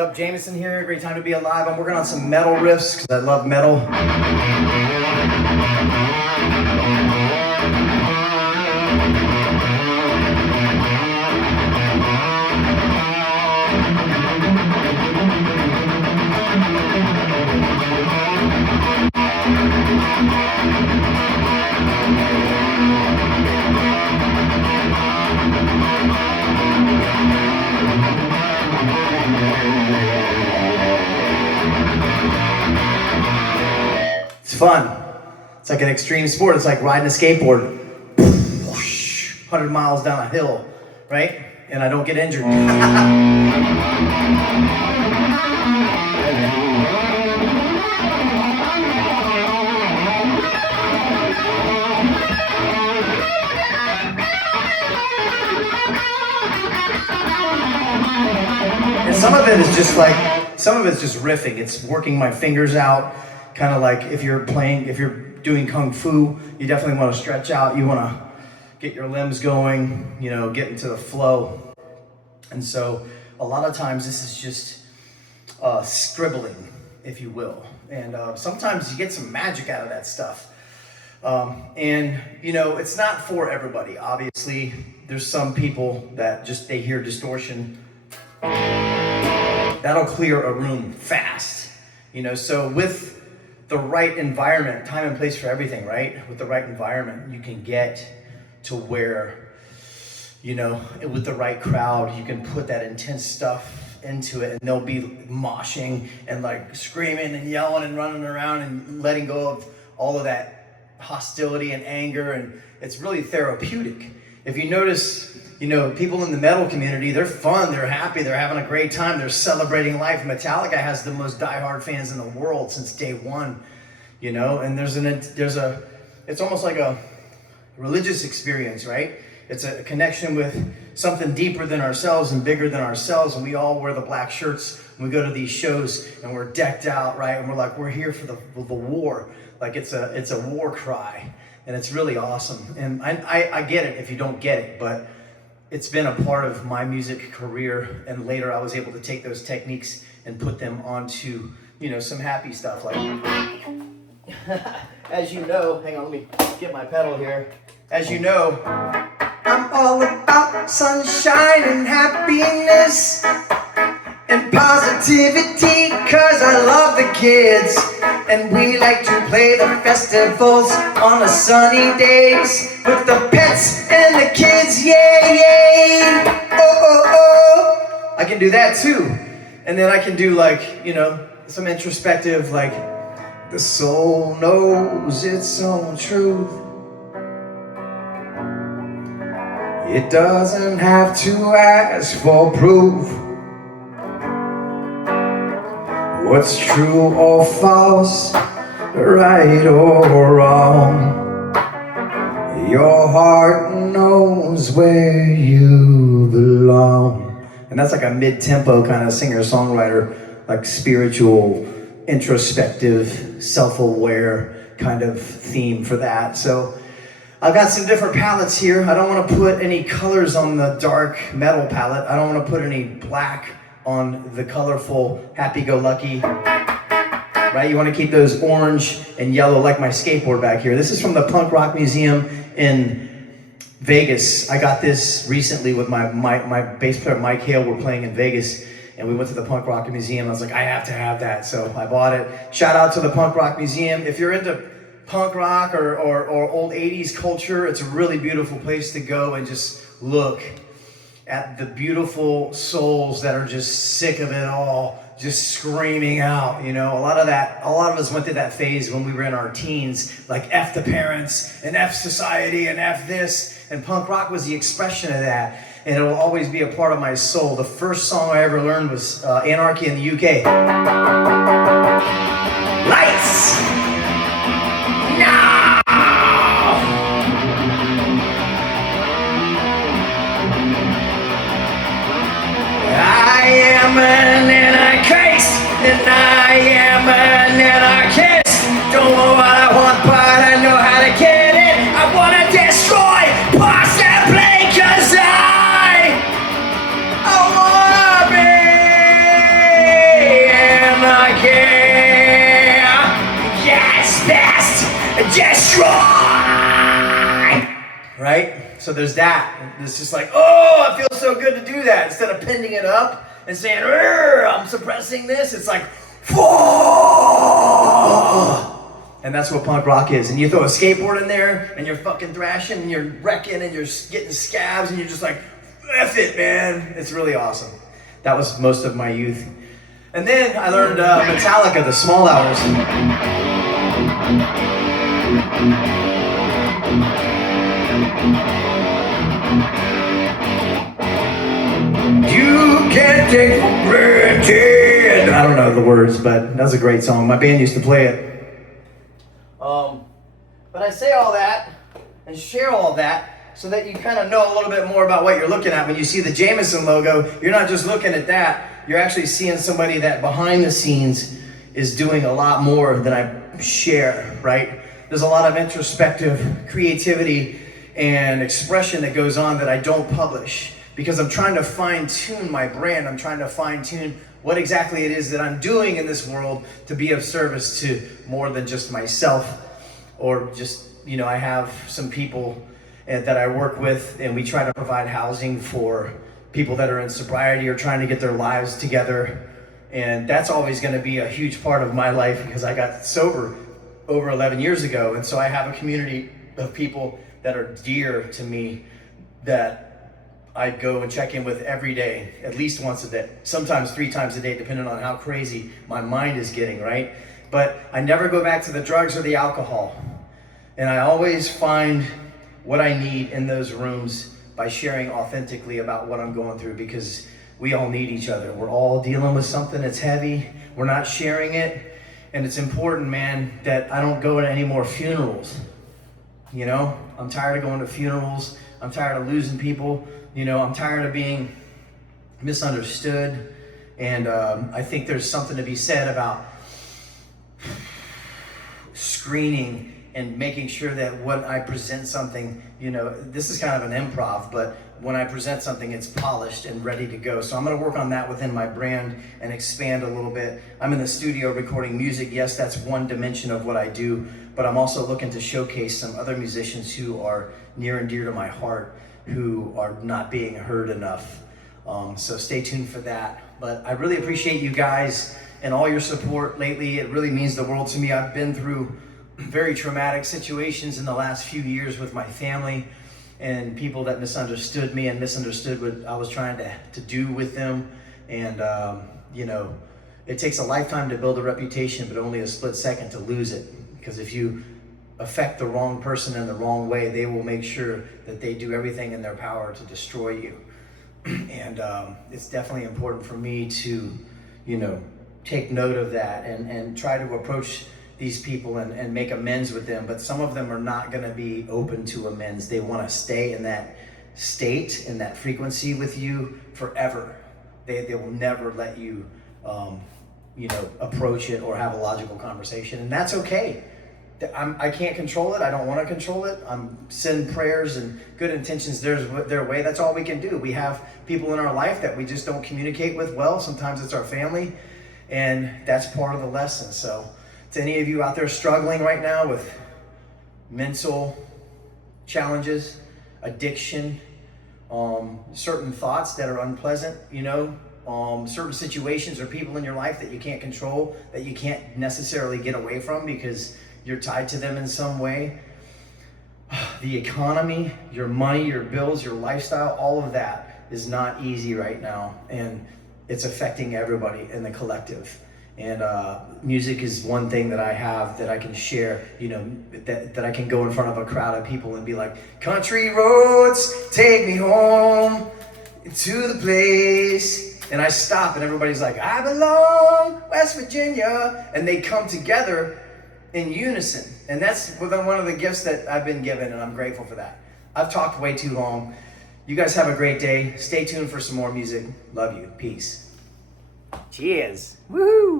What's up, Jameson here? Great time to be alive. I'm working on some metal riffs because I love metal. It's fun. It's like an extreme sport. It's like riding a skateboard. 100 miles down a hill, right? And I don't get injured. And some of it is just riffing. It's working my fingers out. Kind of like if you're doing Kung Fu, you definitely want to stretch out. You want to get your limbs going, get into the flow. And so a lot of times this is just scribbling, if you will. And sometimes you get some magic out of that stuff. It's not for everybody. Obviously, there's some people that they hear distortion. That'll clear a room fast. So with the right environment, time and place for everything, right? With the right environment, you can get to where, with the right crowd, you can put that intense stuff into it and they'll be moshing and like screaming and yelling and running around and letting go of all of that hostility and anger, and it's really therapeutic. If you notice, people in the metal community, they're fun, they're happy, they're having a great time, they're celebrating life. Metallica has the most diehard fans in the world since day one, and it's almost like a religious experience, right? It's a connection with something deeper than ourselves and bigger than ourselves, and we all wear the black shirts when we go to these shows, and we're decked out, right? And we're here for the war, like it's a war cry, and it's really awesome. And I get it if you don't get it, but it's been a part of my music career, and later I was able to take those techniques and put them onto, some happy stuff. Like, as you know, hang on, let me get my pedal here. As you know, I'm all about sunshine and happiness and positivity, 'cause I love the kids. And we like to play the festivals on the sunny days with the pets and the kids, yay! Oh. I can do that too. And then I can do some introspective, like, the soul knows its own truth. It doesn't have to ask for proof. What's true or false, right or wrong, your heart knows where you belong. And that's like a mid-tempo kind of singer-songwriter, like spiritual, introspective, self-aware kind of theme for that. So I've got some different palettes here. I don't want to put any colors on the dark metal palette. I don't want to put any black on the colorful happy-go-lucky, right? You want to keep those orange and yellow, like my skateboard back here. This is from the Punk Rock Museum in Vegas. I got this recently with my bass player Mike Hale. We're playing in Vegas, and we went to the Punk Rock Museum. I was like, I have to have that, so I bought it. Shout out to the Punk Rock Museum. If you're into punk rock or old 80s culture, it's a really beautiful place to go and just look at the beautiful souls that are just sick of it all, just screaming out. A lot of us went through that phase when we were in our teens, like F the parents and F society and F this, and punk rock was the expression of that, and it will always be a part of my soul. The first song I ever learned was Anarchy in the UK. Lights! Now! I am an anarchist, and I am an anarchist. Don't know what I want, but I know how to get it. I want to destroy possibly, 'cause I wanna be Yeah, yes, best, destroy. Right? So there's that. It's just like, oh, it feels so good to do that. Instead of pending it up and saying, I'm suppressing this, it's like, whoa. And that's what punk rock is. And you throw a skateboard in there, and you're fucking thrashing, and you're wrecking, and you're getting scabs, and you're just like, F it, man. It's really awesome. That was most of my youth. And then I learned Metallica, the Small Hours. You can't take for granted. I don't know the words, but that was a great song. My band used to play it. But I say all that and share all that so that you kind of know a little bit more about what you're looking at. When you see the Jameson logo, you're not just looking at that. You're actually seeing somebody that behind the scenes is doing a lot more than I share, right? There's a lot of introspective creativity and expression that goes on that I don't publish because I'm trying to fine-tune my brand. I'm trying to fine-tune what exactly it is that I'm doing in this world to be of service to more than just myself or just, I have some people that I work with and we try to provide housing for people that are in sobriety or trying to get their lives together. And that's always going to be a huge part of my life because I got sober over 11 years ago. And so I have a community of people that are dear to me that I go and check in with every day, at least once a day, sometimes 3 times a day, depending on how crazy my mind is getting, right? But I never go back to the drugs or the alcohol. And I always find what I need in those rooms by sharing authentically about what I'm going through because we all need each other. We're all dealing with something that's heavy. We're not sharing it. And it's important, man, that I don't go to any more funerals. I'm tired of going to funerals. I'm tired of losing people. I'm tired of being misunderstood. And I think there's something to be said about screening and making sure that when I present something, this is kind of an improv, but when I present something, it's polished and ready to go. So I'm going to work on that within my brand and expand a little bit. I'm in the studio recording music. Yes, that's one dimension of what I do, but I'm also looking to showcase some other musicians who are near and dear to my heart, who are not being heard enough. So stay tuned for that. But I really appreciate you guys and all your support lately. It really means the world to me. I've been through very traumatic situations in the last few years with my family and people that misunderstood me and misunderstood what I was trying to do with them. And, it takes a lifetime to build a reputation, but only a split second to lose it. Because if you affect the wrong person in the wrong way, they will make sure that they do everything in their power to destroy you. And it's definitely important for me to, take note of that and try to approach these people and make amends with them. But some of them are not going to be open to amends. They want to stay in that state, in that frequency with you forever. They will never let you, approach it or have a logical conversation. And that's okay. I can't control it. I don't want to control it. Send prayers and good intentions their way. That's all we can do. We have people in our life that we just don't communicate with well. Sometimes it's our family, and that's part of the lesson. So to any of you out there struggling right now with mental challenges, addiction, certain thoughts that are unpleasant, certain situations or people in your life that you can't control, that you can't necessarily get away from because you're tied to them in some way. The economy, your money, your bills, your lifestyle, all of that is not easy right now. And it's affecting everybody in the collective. And music is one thing that I have that I can share, that I can go in front of a crowd of people and be like, country roads, take me home to the place. And I stop and everybody's like, I belong, West Virginia. And they come together in unison. And that's one of the gifts that I've been given, and I'm grateful for that. I've talked way too long. You guys have a great day. Stay tuned for some more music. Love you. Peace. Cheers. Woohoo!